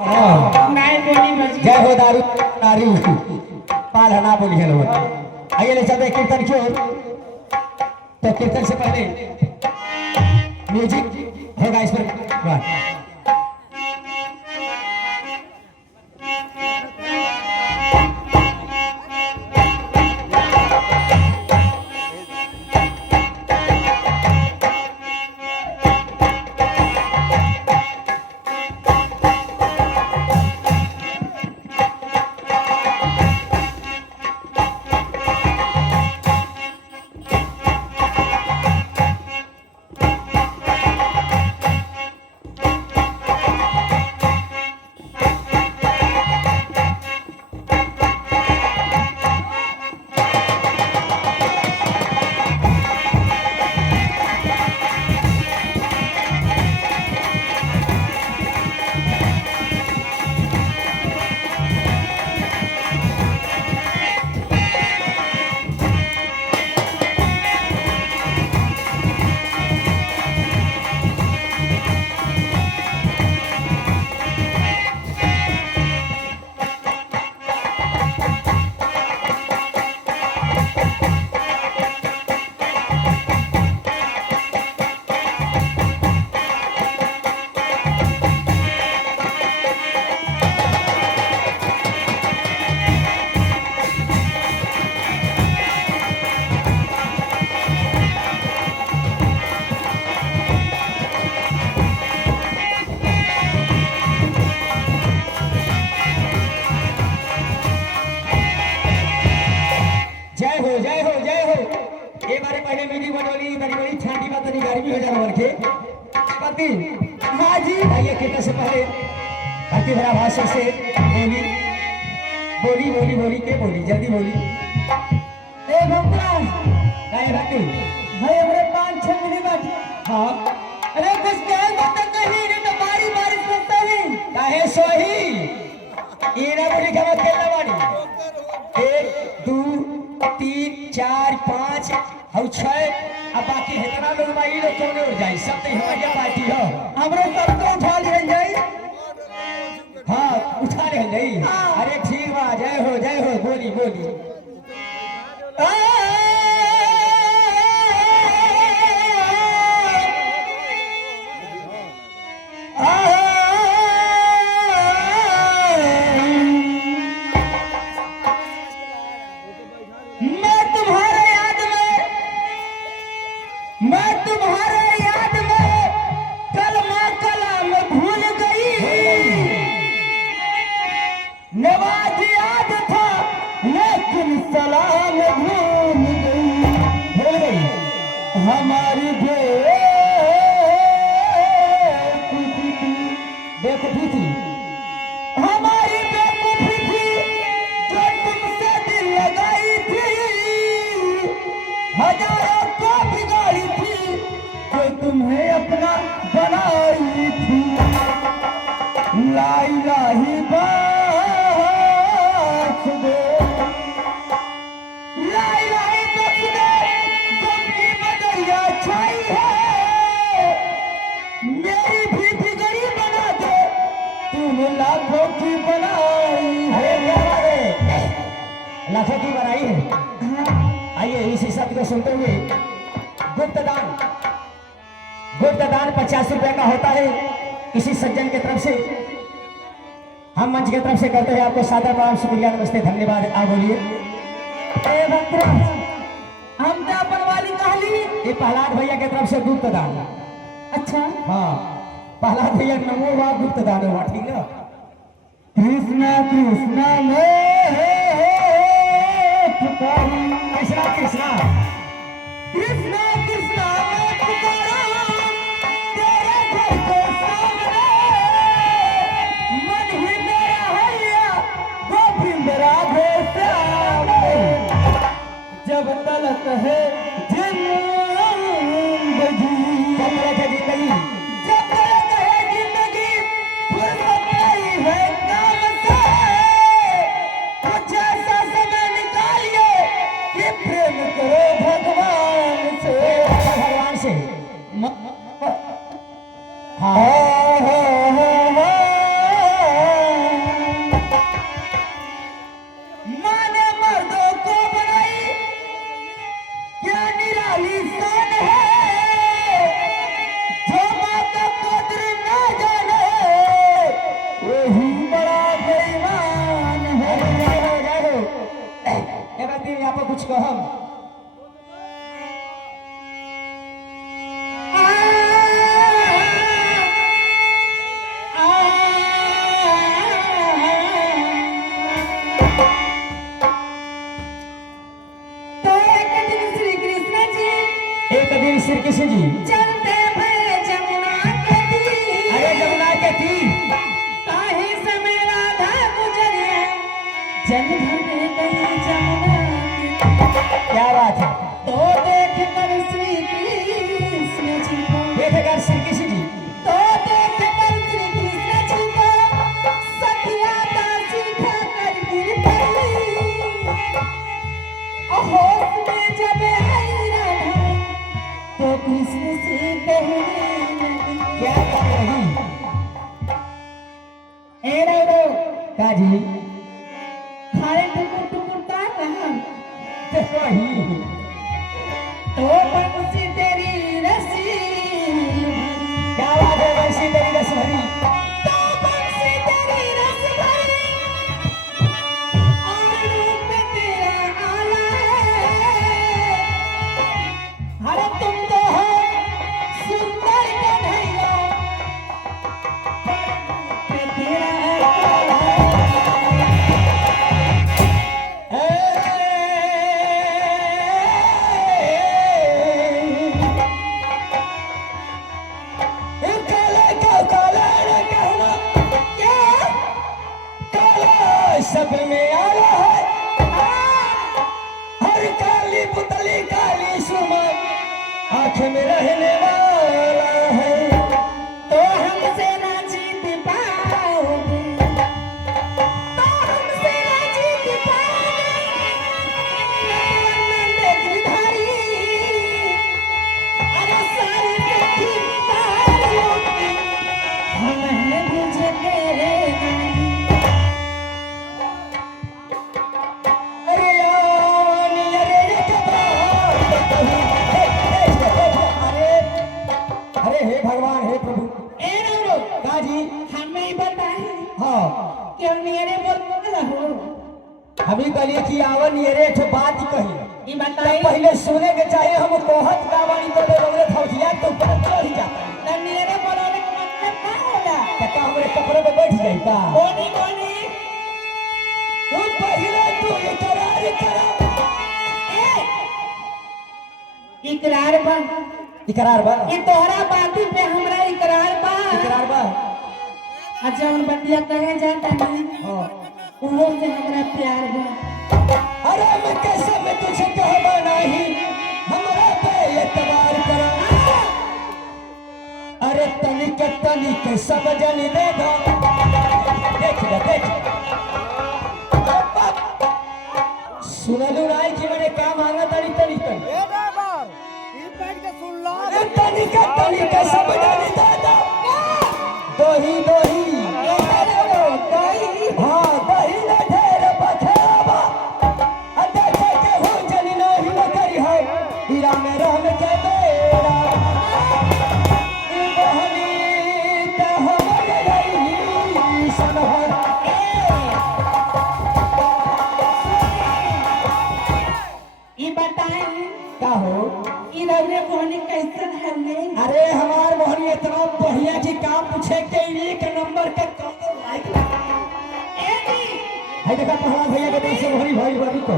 जय हो दारू नारी पाल हना बोली है लोग। आइए ले चलते कीर्तन की ओर। तो कीर्तन से पहले म्यूजिक होगा इस पर। पहले मेरी बनोली बड़ी बड़ी ठंडी बात नहीं गर्मी हो जाए मन के पति हां जी आइए कहने से पहले अति भरा भाषण से बोली बोली बोली बोली के बोली जल्दी बोली ए भक्ता काय भक्ति भाई हमरे 5-6 मिनट बाद हां अरे कुछ कह मत कहीं रे तो बारी बारिश करता है काहे सोही ये ना बोली के मत केला बाड़ी 1 2 3 4 5 और 6 अब बाकी इतना लोग भाई लोग क्यों नहीं उड़ जाए सब तो हमारी पार्टी हो हमरे सब तो उठा ले जाए हां उठा ले जाए अरे ठीक बा जय हो बोली बोली हमारी बेवकूफी थी हमारी बेवकूफी थी जो तुमसे दिल लगाई थी हजारों को बिगाड़ी थी जो तुम्हें अपना बनाई थी लाई लाही बात दे लाई लाई बख्श दे छाई है मेरी भी बिगड़ी बना दे तूने लाखों की बनाई है लाखों की बनाई है आइए इसी शब्द को सुनते हुए गुप्त दान 50 रुपए का होता है इसी सज्जन की तरफ से हम मंच की तरफ से करते हैं आपको सादर प्रणाम शुक्रिया नमस्ते धन्यवाद आप बोलिए हम तो अपन वाली कहानी ये प्रहलाद भैया की तरफ से गुप्त दान अच्छा हाँ प्रहलाद भैया नमो वा गुप्त दान हुआ ठीक है कृष्णा कृष्णा कृष्णा कृष्णा कृष्णा कृष्णा तेरे घर के सामने मन ही मेरा हैया गोविंद राधे श्याम जब तलक है जिंदगी जब तलक है जिंदगी फुर्सत नहीं है काम से कुछ ऐसा समय निकालिए कि प्रेम करो खातिर यहाँ पर कुछ कहम श्री कृष्ण जी चलते भय जमुना के तीर। अरे जमुना के तीर काहे से मेरा राधा गुजरिया जल भर गई जमुना के। क्या बात है तो देख कर श्री कृष्ण जी को, देख कर श्री कृष्ण जी तो देख कर श्री कृष्ण जी को सखिया दासी खाकर गिर पड़ी। होश में जब आई राधा तो कृष्ण से कहने लगी, क्या कर रही ए रो काजी खाए टुकुर टुकुर का कहा देखो ही तो बंसी तेरी रसी क्या बात है बंसी तेरी रस भरी तो बंसी तेरी रस भरी और रूप तेरा आला है। अरे तुम तो हो सुंदर कन्हैया पे तेरा आला सब में आया है हर काली पुतली काली सुरमा आंख में रहने वाला है तो हमसे ना जीत पाओगे, तो हमसे ना जीत पाओगे नंद गिरधारी। अरे सारी सखी सारियों की हम हैं तुझे तेरे नारी। अरे यानी अरे अरे हे भगवान हे प्रभु ए रो काजी हमें बताए हाँ क्यों मेरे बोल हो अभी कहलिए कि आवन ये रे तो बात ही कही ये बताए पहले सुने के चाहे हम कोहत गावानी तो लोगरे फौजिया तो ऊपर चढ़ ही जाता है मेरे बोलने का मतलब क्या होला? तका हमरे कपड़े पे बैठ जाई का बोली बोली तू पहले तू इकरार करा इकरार बा इकरार बा ये तोहरा बाती पे हमरा इकरार बा। इकरार बा अच्छा उन बतिया कहे जाता नहीं हां उहो से हमरा प्यार बा। अरे मैं कैसे मैं तुझे कहबा नहीं हमरा पे एतबार करा अरे तनिक समझन दे दो देख सुनलू राय की मैंने का मांगा तनी तनिक समझन दे दो दोही हाँ दही न ढेर बखेराबा देखे के हो जनी नहीं न करी है हीरा में रहम के बेड़ा बहनी त हमर रही सनहर ये बताए का हो ये रौरे बोली कैसे हल्ले? अरे हमार मोहनी इतना बढ़िया जी काम पूछे के एक नंबर का काम लाइक ए नी है देखा पहला भैया के देश से मोहनी भाई बाबू को